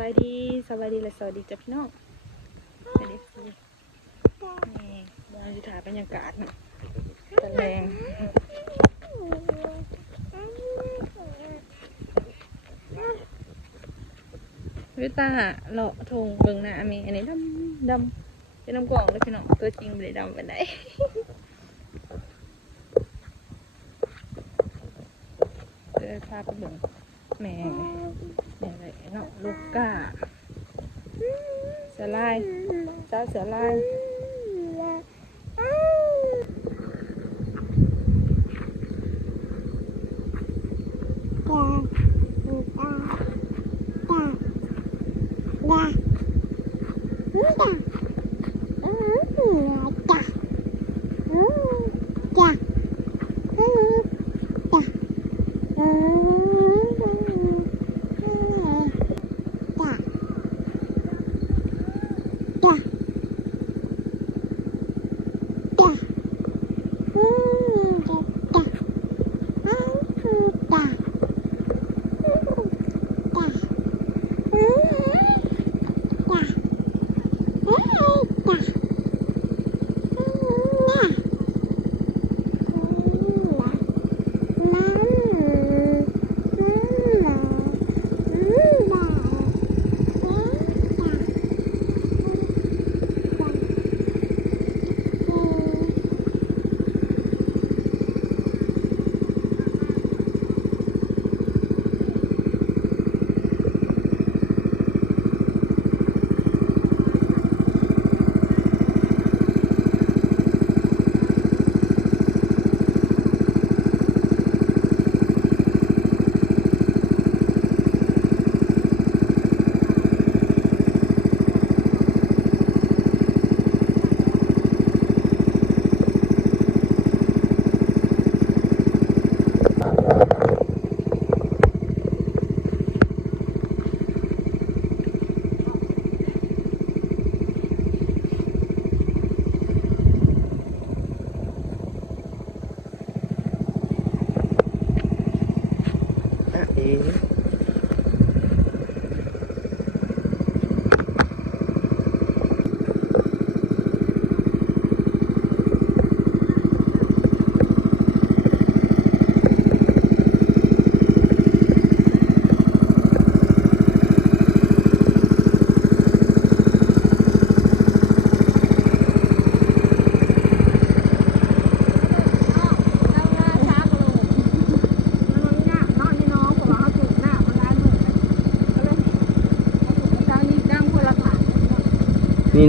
บายดีและสวัสดีจ้ะพี่น้องไปเด็กสินี่เราจะถ่ายบรรยากาศเนาะตะแลงวิตาเลาะทงเบิ่งหน้ามีอันนี้ดำเป็นน้ำกล่องเลยพี่น้องตัวจริงไม่ได้ดำเป็นไหนพาไปเบิ่งแม่เนี่ยอะไรเนาะลูกก้าเสือลายเจ้าเสือลาย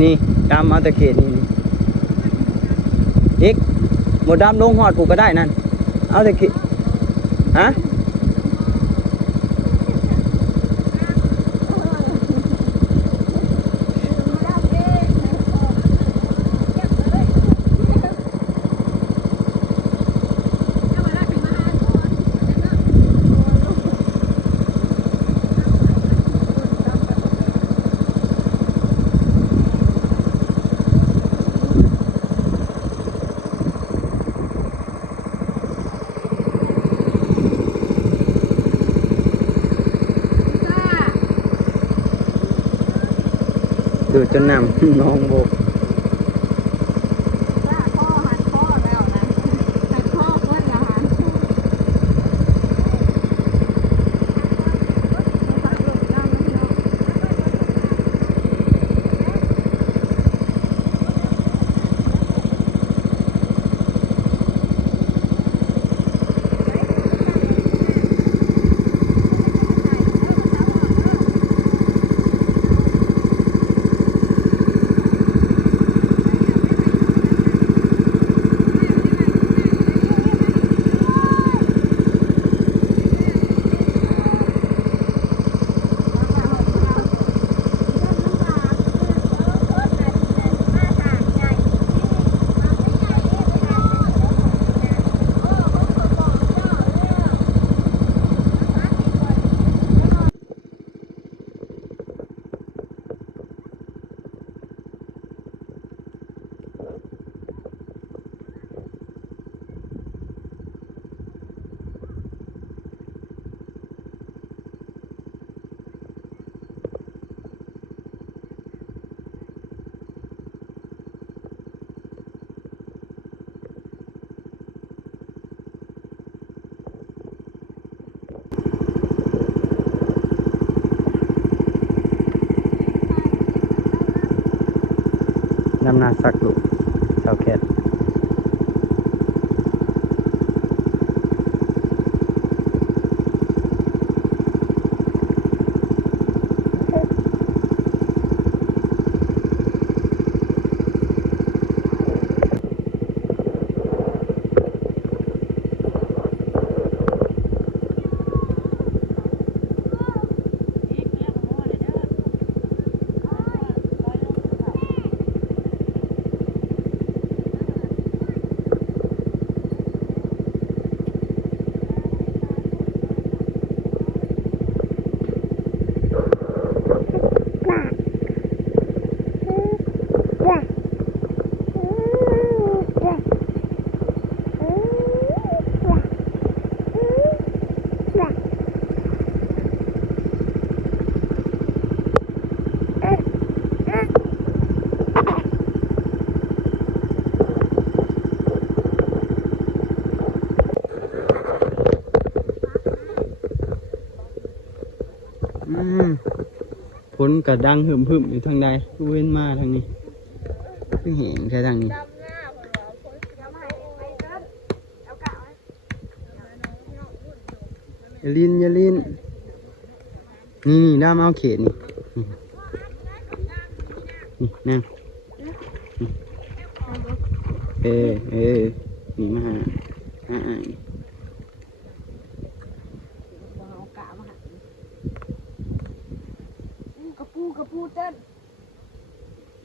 นี่ดำเอาตะเกียบนี่อีกหมดดำลงหอดผูกก็ได้นั่นเอาตะเกียบฮะดูจนนำน้องโบก ำหน้าสักลูกสาวแคทฝนกระดังหึมๆอยู่ทางใดเว้นมาทางนี้คือเห็นแค่ทางนี้อย่าลินนี่ด้ามเอาเขตนี่นั่งนี่มาหากระปูเต้น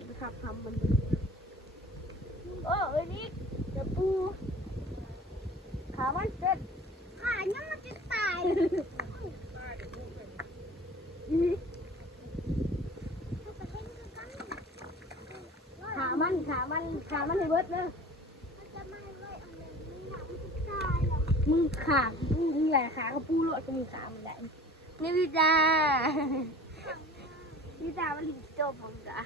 ไปขับทำมันเอ้ยนี่กระปูขามันเต้นขาเนี่ยมันจะตายขามันให้เบิดเลยมึงขามึงแหละขากระปูโลดก็มีขามันแหละนี่พี่จ้าพี่ตามันถึงจบมั้งจ้ะ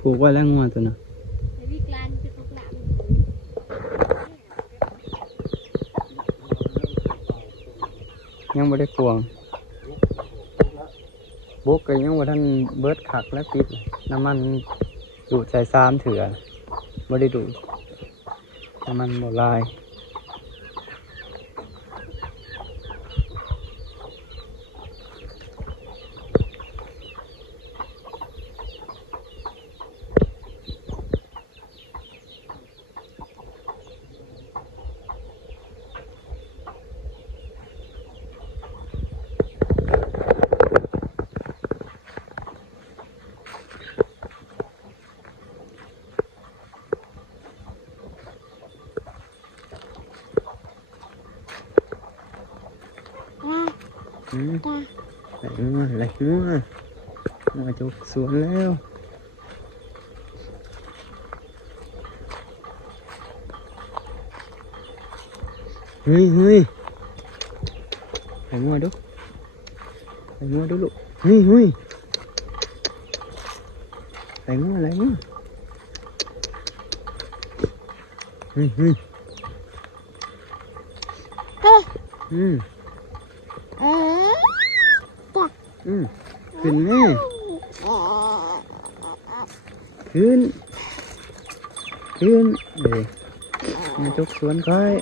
ผูกไว้แล้วงัวตัวน่ะ ในวิกลานจะตกน้ำยังไม่ได้กวงบุกก็ยังว่าท่านเบิดขักและปิดน้ำมันดูดใส่3เถื่อไม่ได้ดูดน้ำมันหมดลายไหลมาจุกสวนแล้วเฮ้ยไหลงัวดูลูกเฮ้ยไหลงัวเฮ้ยขึ้นแม่ขึ้นเลยมาจกสวนก้อย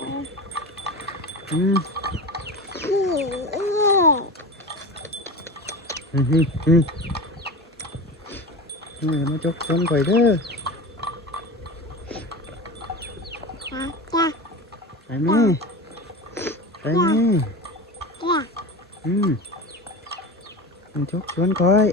มาจกสวนก้อยเด้อไปแม่มันจกสวนก้อย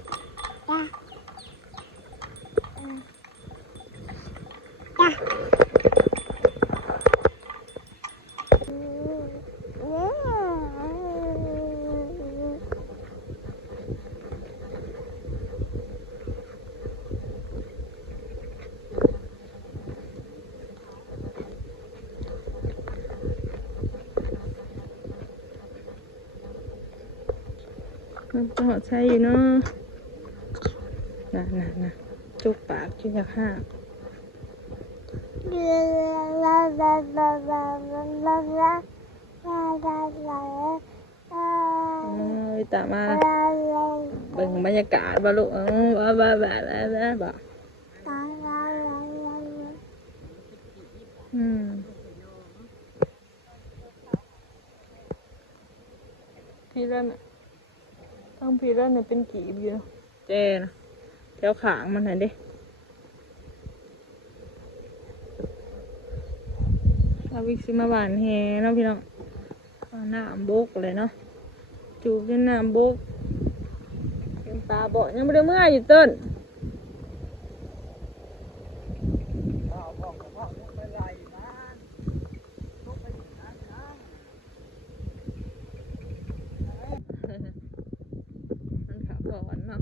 มันจะหอดใช่อยู่เนาะน่ะจุกปากจุกอยากห้า วิตามาเบิ่งบรรยากาศบ่ลูกบ่พี่เล่นต้องพี่เล่นเนี่ยเป็นกีบอยู่เจนะแถวขางมันเห็นดิเอาวิกซิมาหวานแฮเนาะพี่น้องน้ำบกเลยเนาะจูบด้วยน้ำบกเป็นปลาบ่อยังไม่ได้เมื่ออยู่ต้นมันขาก่อนเนาะ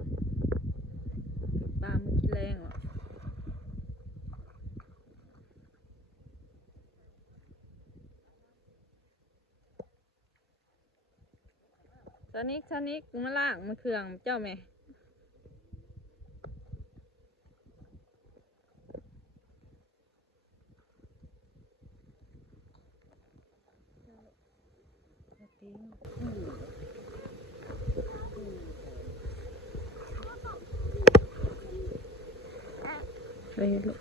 ปลามันกินแรงอ่ะชนิกมาล่างมาเครื่องเจ้าแม่ไปลูก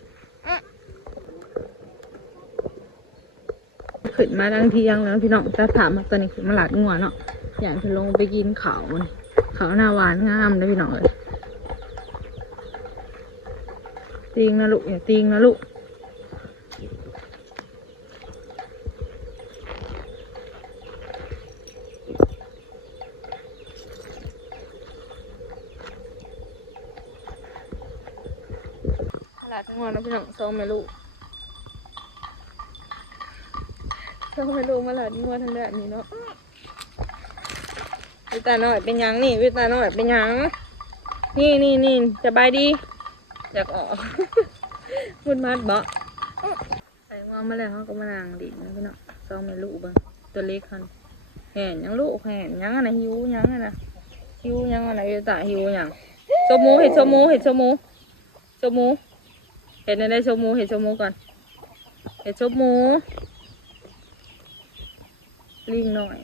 ขึ้นมาทั้งเที่ยงแล้วพี่น้องจะถามมาตอนนี้ขึ้นมาหลาดงัวเนาะอย่างจะลงไปกินเขาหน้าหวานงามนะพี่น้องเลยติงนะลูกอย่าติงนะลูกหลาดงัวนะพี่น้องซ้อมไหมลูกซ้อมไหมลูกมาหลาดงัวทางแบบนี้เนาะวิตาหน่อยเป็นยังนี่วิตาหน่อยเป็นยังนี่สบายดีอยากออกมุดมัดบ่ใส่ว่ามาแล้วเขาก็มานางดินะพี่น้องซองไม่ลูกบ้างตัวเล็กคันแห่นยังลูกแห่นยังอะไรหิวยังอะไรหิวยังอะไรวิตาหิวยังโชมูเห็ดโชมูเห็ดอะไรโชมูเห็ดโชมูก่อนเห็ดโชมูลิงหน่อย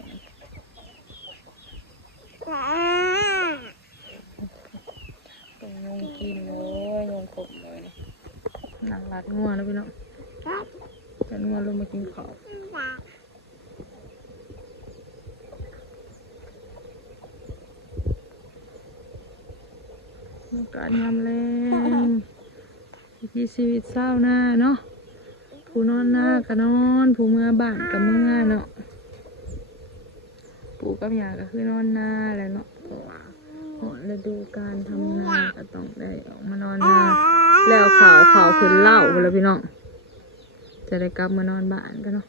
ต้องยงกินเลยยงขมเลยนะหนังรัดงัวนะพี่น้องรัดงัวลงมากินข้าวอากาศยามแรงที่ชีวิตเศร้าหน้าเนาะผู้นอนหน้าก็นอนผู้เมื่อบ้านก็เมื่อเนาะปู่กับย่าก็คือนอนหน้าแหละเนาะเพราะว่าหมดฤดูการทำนาก็ต้องได้ออกมานอนนาแล้วเขาขึ้นเหล้าไปแล้วพี่น้องจะได้กลับมานอนบ้านกันเนาะ